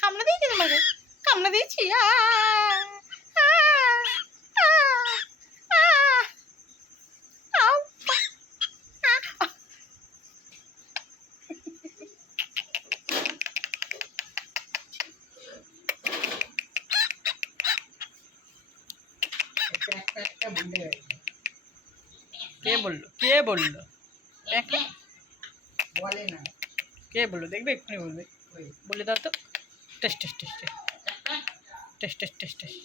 কামড়া দিয়েছি তোমাকে, কামড়া দিয়েছি। কে বললো, কে বললো, বলে না, কে বললো? দেখবে এক্ষুনি বলবে, বলে দাও তো। Test test test test test test test.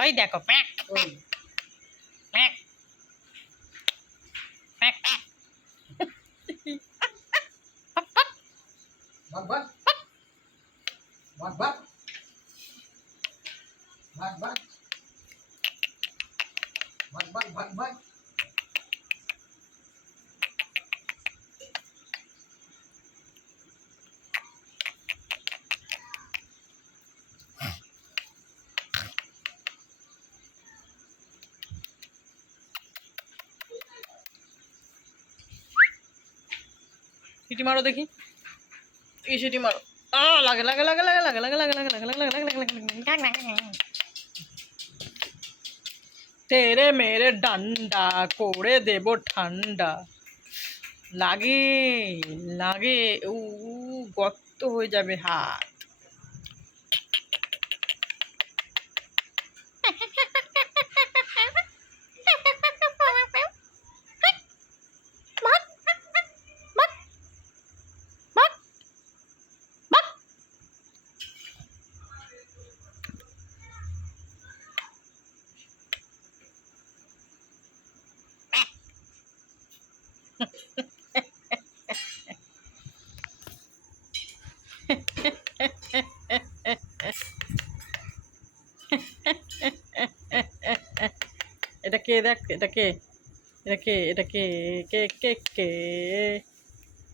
ওই দেখো, প্যাক প্যাক প্যাক। ভাগ ভাগ ভাগ ভাগ ভাগ ভাগ ভাগ ভাগ ভাগ ভাগ। সিটি মারো দেখি, এই সিটি মারো। লাগে লাগে লাগে লাগে লাগে লাগে লাগে লাগে লাগে লাগে লাগে লাগে লাগে লাগে। তেরে মেরে ডান্ডা করে দেব ঠান্ডা। লাগে লাগে, গর্ত হয়ে যাবে হাত। এটা কে? দেখ, এটা কে? এটা কে? এটা কে? কে কে কে?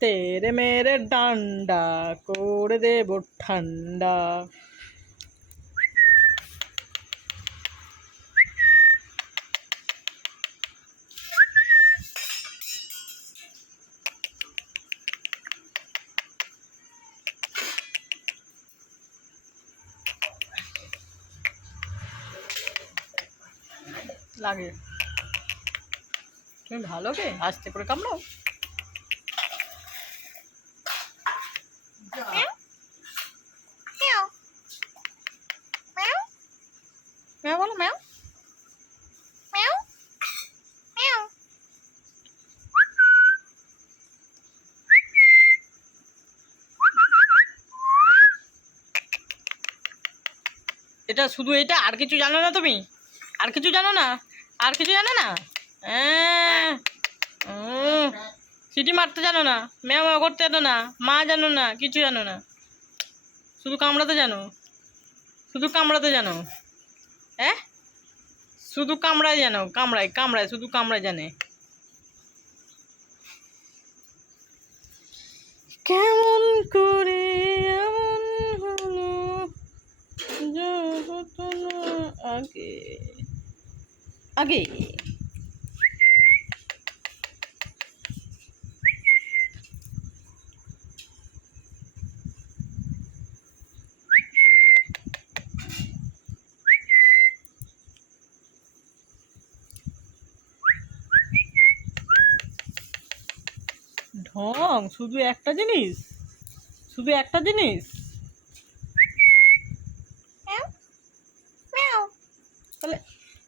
তেরে মেরে ডান্ডা করে দেব ঠান্ডা। লাগে, তুমি ভালো কে? আস্তে করে কামড়াও। ম্যাও বলো, ম্যাও ম্যাও ম্যাও। এটা শুধু এটা, আর কিছু জানো না তুমি? আর কিছু জানো না? আর কিছু জানো না? সিটি মারতে জানো না, ম্যাও ম্যাও করতে জানো না, মা জানো না, কিছু জানো না, শুধু কামড়াতে জানো, শুধু কামড়াতে জানো। হ্যাঁ, শুধু কামড়ায় জানো, কামড়ায় কামড়ায়, শুধু কামড়ায় জানে। কেমন করে এমন হলো আগে আগে। ঢং শুধু একটা জিনিস, শুধু একটা জিনিস। তাহলে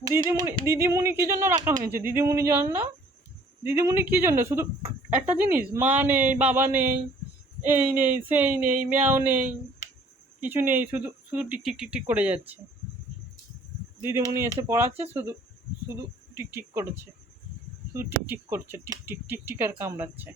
দিদিমণি, দিদিমণি কি জন্য রাখা হয়েছে? দিদিমণি জান না? দিদিমণি কি জন্য? শুধু একটা জিনিস, মা নেই, বাবা নেই, এই নেই, সেই নেই, ম্যাও নেই, কিছু নেই, শুধু শুধু টিকটিক টিকটিক করে যাচ্ছে। দিদিমণি এসে পড়াচ্ছে, শুধু শুধু টিকটিক করেছে, শুধু টিকটিক করছে, টিকটিক টিকটিক আর কামড়াচ্ছে।